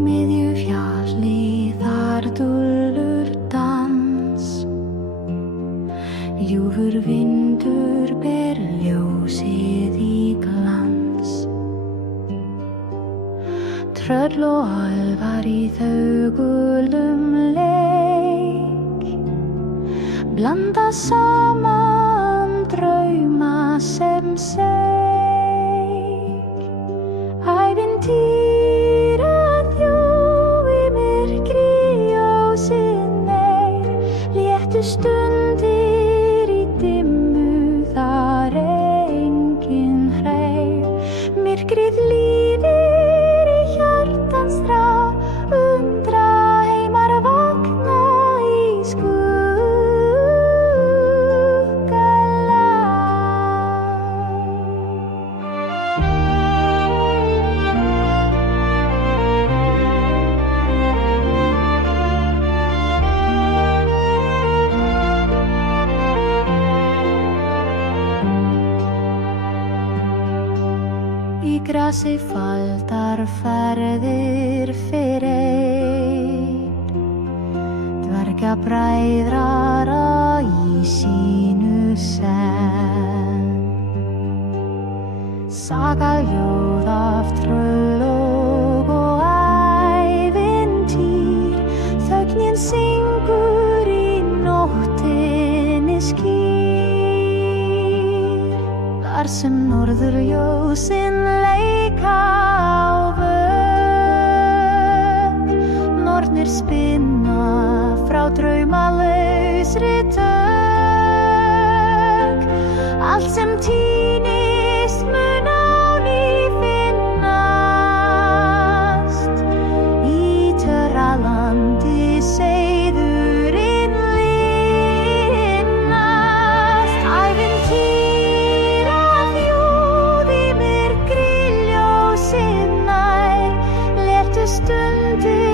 miðju fjalli þar dúllur dans. Ljúfur vindur ber ljósið í glans. Tröll og álfar í þögulum leik blanda saman drauma sem seik. Ævintýra þjófi myrkri ljósin er, léttu stundir í dimmu þar enginn hreif. Myrkrið lífir í hjartans þrá, undra heimar vakna í Í grasi faldar ferðir fyrir dverga bræðrara í sínu senn. Saga ljóð af tröllog og ævintýr, þögnin syngur í nóttinni skýr. Þar sem norðurljósin leika á vögg, nornir spinna frá draumalausri tök. Allt sem týnist mun á ný finnast, í törralandi seiðurinn linnast. Ævintýra þjóð í myrkri ljósin nær, léttu stundir